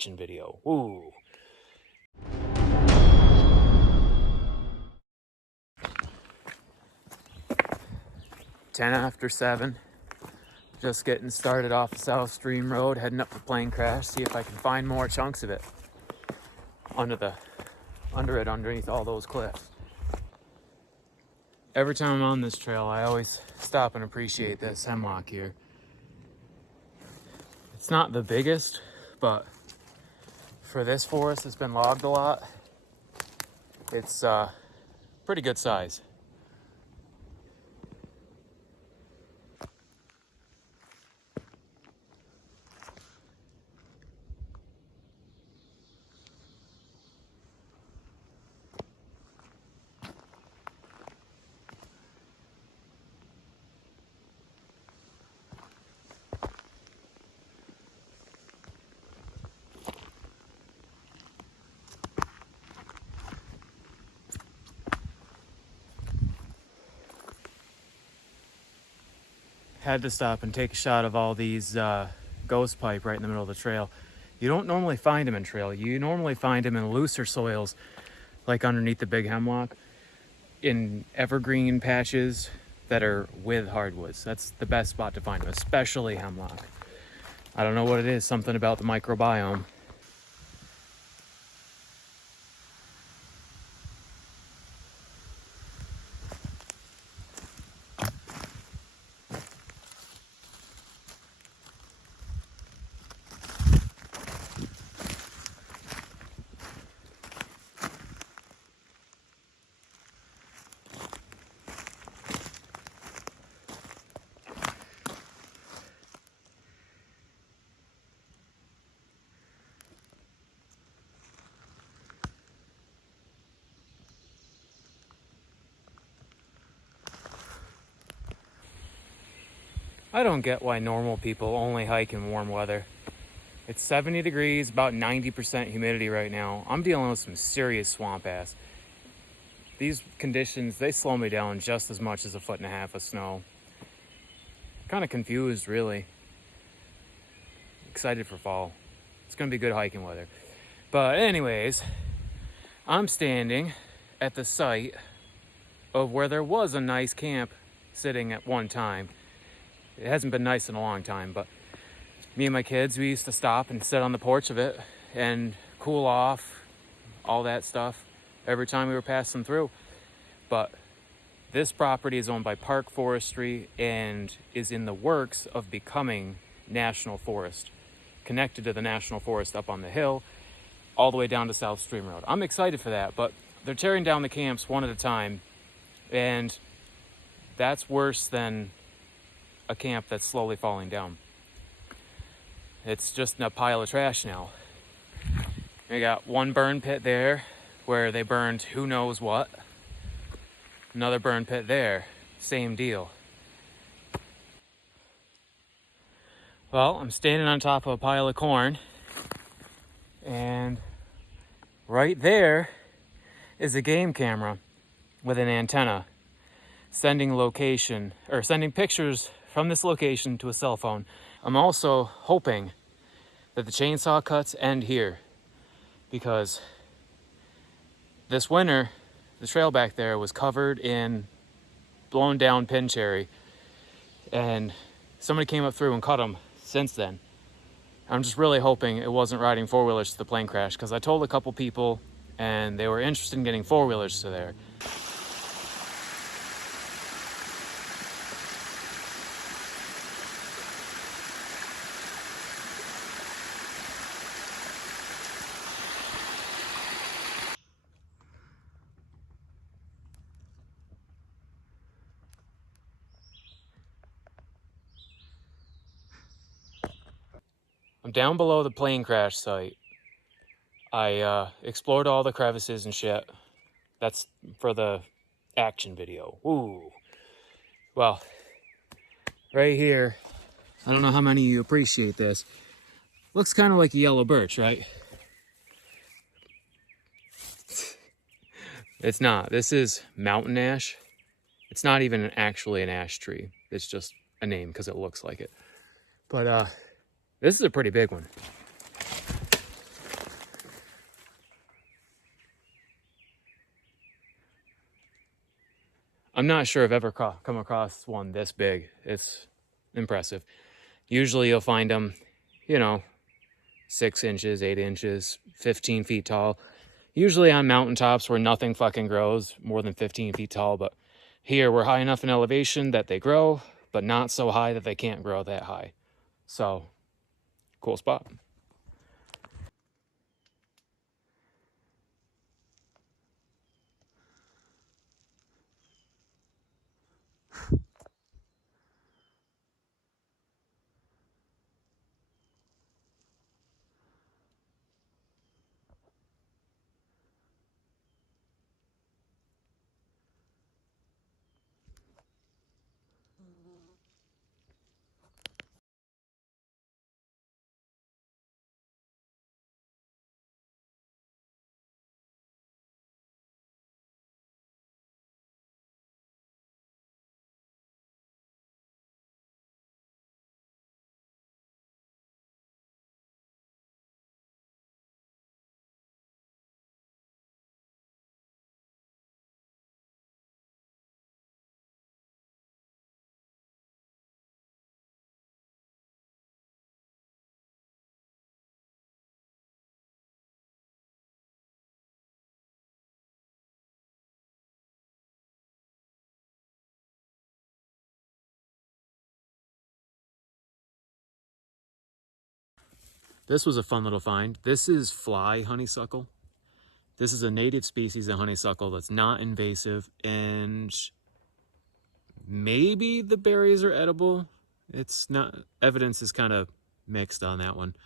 action video. Woo! 7:10. Just getting started off the South Stream Road, heading up the plane crash, see if I can find more chunks of it underneath all those cliffs. Every time I'm on this trail, I always stop and appreciate this hemlock here. It's not the biggest, but for this forest that's been logged a lot, it's pretty good size. Had to stop and take a shot of all these ghost pipe right in the middle of the trail. You don't normally find them in trail. You normally find them in looser soils, like underneath the big hemlock, in evergreen patches that are with hardwoods. That's the best spot to find them, especially hemlock. I don't know what it is, something about the microbiome. I don't get why normal people only hike in warm weather. It's 70 degrees, about 90% humidity right now. I'm dealing with some serious swamp ass. These conditions, they slow me down just as much as 1.5 feet of snow. Kind of confused, really. Excited for fall. It's gonna be good hiking weather. But anyways, I'm standing at the site of where there was a nice camp sitting at one time. It hasn't been nice in a long time, but me and my kids, we used to stop and sit on the porch of it and cool off, all that stuff, every time we were passing through. But this property is owned by Park Forestry and is in the works of becoming National Forest, connected to the National Forest up on the hill, all the way down to South Stream Road. I'm excited for that, but they're tearing down the camps one at a time, and that's worse than a camp that's slowly falling down. It's just a pile of trash now. We got one burn pit there where they burned who knows what. Another burn pit there, same deal. Well, I'm standing on top of a pile of corn, and right there is a game camera with an antenna sending pictures from this location to a cell phone. I'm also hoping that the chainsaw cuts end here, because this winter, the trail back there was covered in blown down pin cherry, and somebody came up through and cut them since then. I'm just really hoping it wasn't riding four-wheelers to the plane crash, because I told a couple people and they were interested in getting four-wheelers to there. I'm down below the plane crash site. I explored all the crevices and shit. That's for the action video. Woo! Well, right here, I don't know how many of you appreciate this. Looks kind of like a yellow birch, right? It's not. This is mountain ash. It's not even actually an ash tree. It's just a name because it looks like it. But this is a pretty big one. I'm not sure I've ever come across one this big. It's impressive. Usually you'll find them, 6 inches, 8 inches, 15 feet tall. Usually on mountaintops where nothing fucking grows more than 15 feet tall. But here we're high enough in elevation that they grow, but not so high that they can't grow that high. So, cool spot. This was a fun little find. This is fly honeysuckle. This is a native species of honeysuckle that's not invasive, and maybe the berries are edible. It's not, evidence is kind of mixed on that one.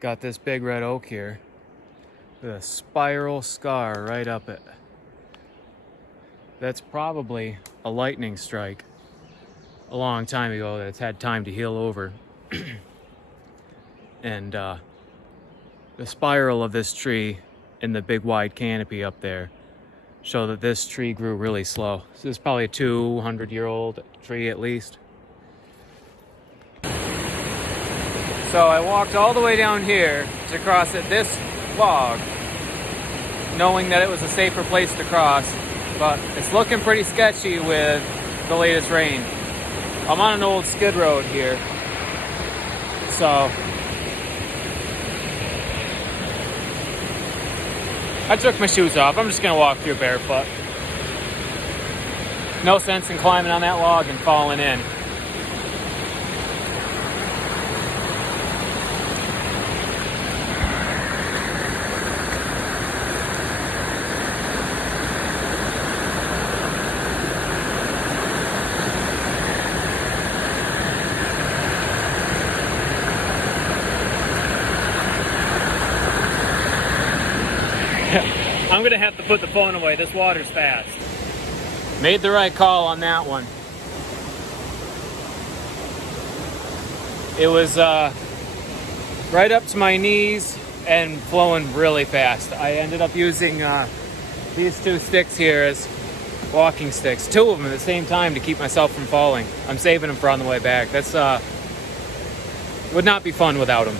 Got this big red oak here with a spiral scar right up it. That's probably a lightning strike a long time ago that's had time to heal over. And the spiral of this tree and the big wide canopy up there show that this tree grew really slow. So this is probably a 200-year-old tree at least. So I walked all the way down here to cross at this log, knowing that it was a safer place to cross, but it's looking pretty sketchy with the latest rain. I'm on an old skid road here, so I took my shoes off. I'm just gonna walk through barefoot. No sense in climbing on that log and falling in. I'm gonna have to put the phone away. This water's fast. Made the right call on that one. It was right up to my knees and flowing really fast. I ended up using these two sticks here as walking sticks. Two of them at the same time to keep myself from falling. I'm saving them for on the way back. That's would not be fun without them.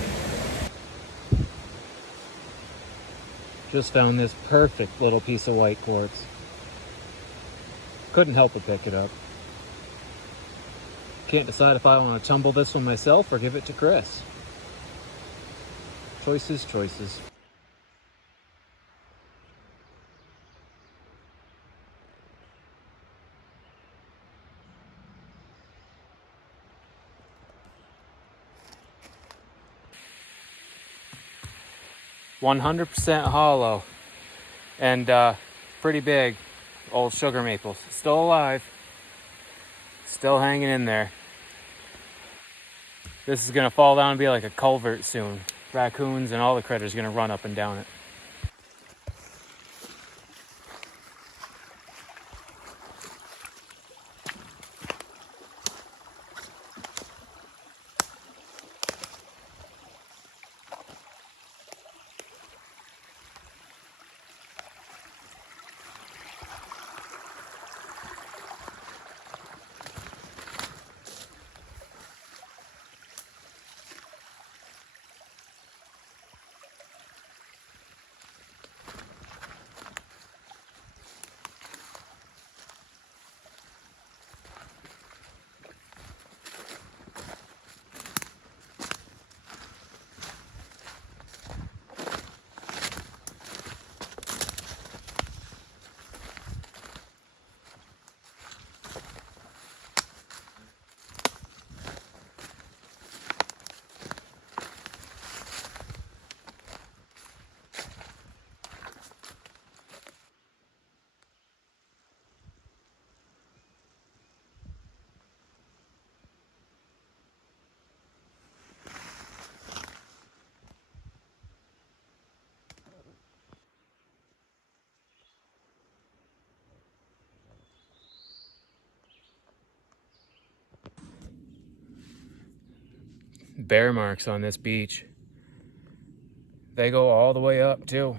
Just found this perfect little piece of white quartz. Couldn't help but pick it up. Can't decide if I want to tumble this one myself or give it to Chris. Choices, choices. 100% hollow. And pretty big. Old sugar maples. Still alive. Still hanging in there. This is gonna fall down and be like a culvert soon. Raccoons and all the critters are gonna run up and down it. Bear marks on this beach. They go all the way up too.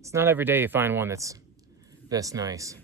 It's not every day you find one that's this nice.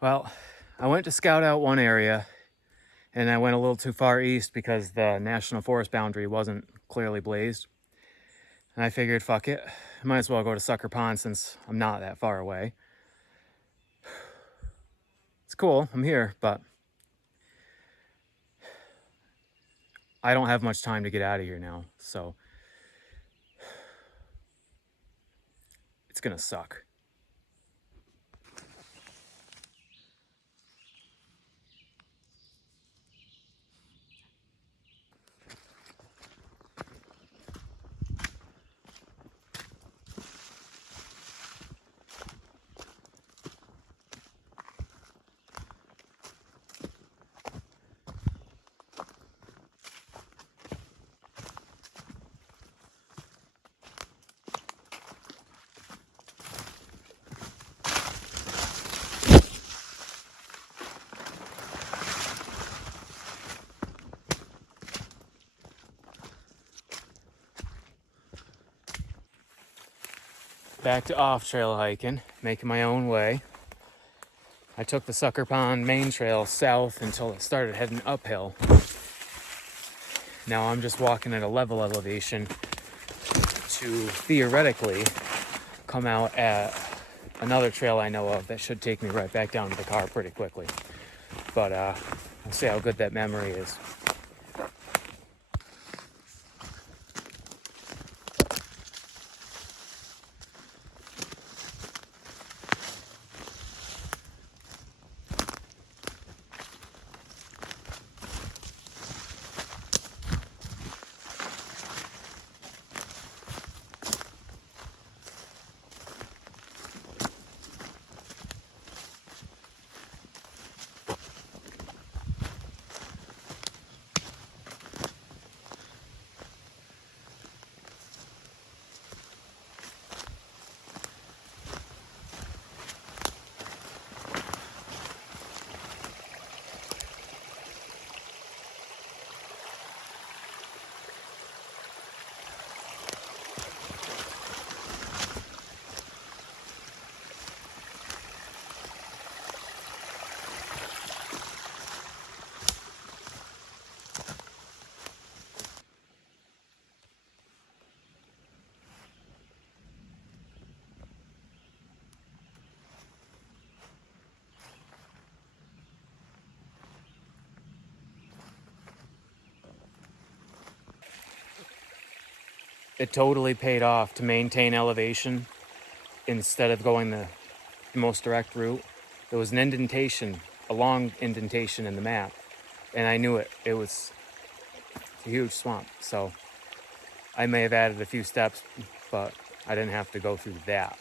Well, I went to scout out one area and I went a little too far east because the national forest boundary wasn't clearly blazed. And I figured, fuck it, I might as well go to Sucker Pond since I'm not that far away. It's cool, I'm here, but I don't have much time to get out of here now, so it's gonna suck. Back to off-trail hiking, making my own way. I took the Sucker Pond main trail south until it started heading uphill. Now I'm just walking at a level elevation to theoretically come out at another trail I know of that should take me right back down to the car pretty quickly. But I'll see how good that memory is. it totally paid off to maintain elevation instead of going the most direct route. There was an indentation, a long indentation in the map, and I knew it. It was a huge swamp, so I may have added a few steps, but I didn't have to go through that.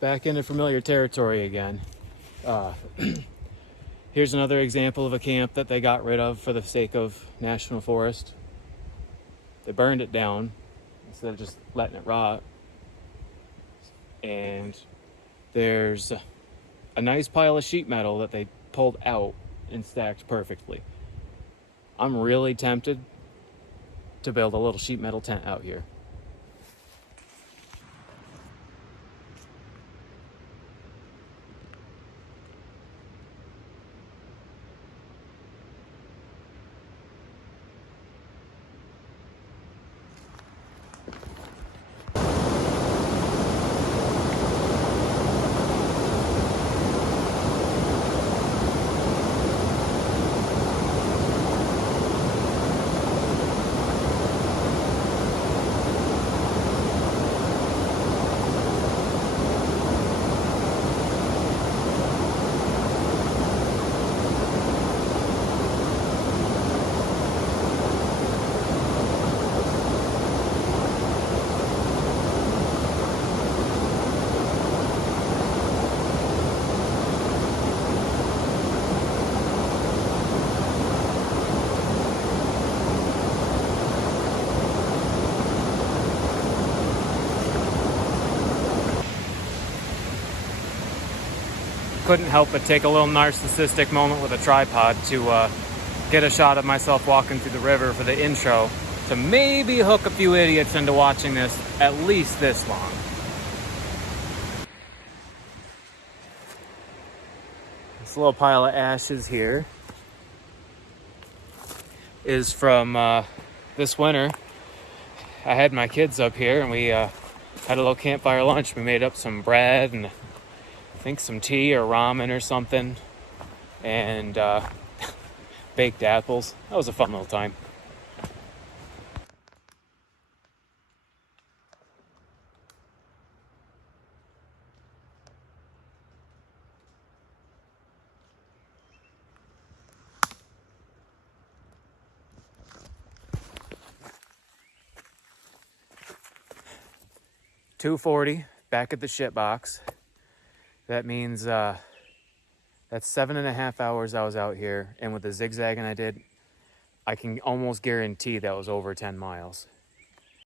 Back into familiar territory again. Here's another example of a camp that they got rid of for the sake of national forest. They burned it down instead of just letting it rot. And there's a nice pile of sheet metal that they pulled out and stacked perfectly. I'm really tempted to build a little sheet metal tent out here. Couldn't help but take a little narcissistic moment with a tripod to get a shot of myself walking through the river for the intro to maybe hook a few idiots into watching this at least this long. This little pile of ashes here is from this winter. I had my kids up here and we had a little campfire lunch. We made up some bread and I think some tea or ramen or something, and baked apples. That was a fun little time. $240 back at the shit box. That means that's 7.5 hours I was out here, and with the zigzagging I did, I can almost guarantee that was over 10 miles.